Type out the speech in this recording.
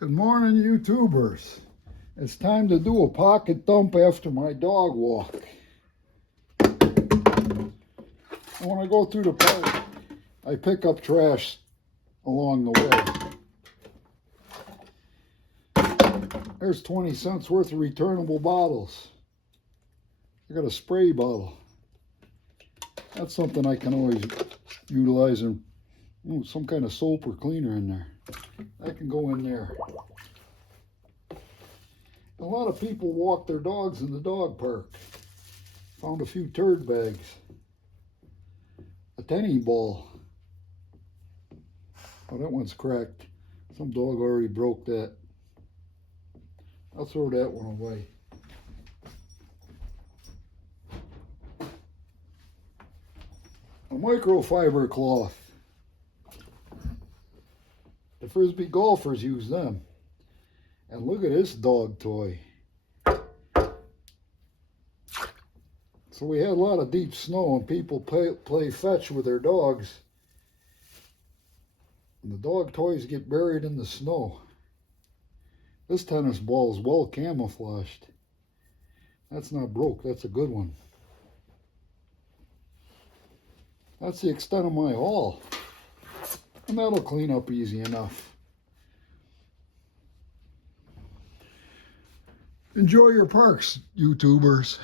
Good morning, YouTubers. It's time to do a pocket dump after my dog walk. And when I go through the park, I pick up trash along the way. There's 20 cents worth of returnable bottles. I got a spray bottle. That's something I can always utilize, and some kind of soap or cleaner in there. That can go in there. A lot of people walk their dogs in the dog park. Found a few turd bags. A tennis ball. Oh, that one's cracked. Some dog already broke that. I'll throw that one away. A microfiber cloth. The Frisbee golfers use them. And look at this dog toy. So we had a lot of deep snow and people play fetch with their dogs. And the dog toys get buried in the snow. This tennis ball is well camouflaged. That's not broke, that's a good one. That's the extent of my haul. And that'll clean up easy enough. Enjoy your parks, YouTubers.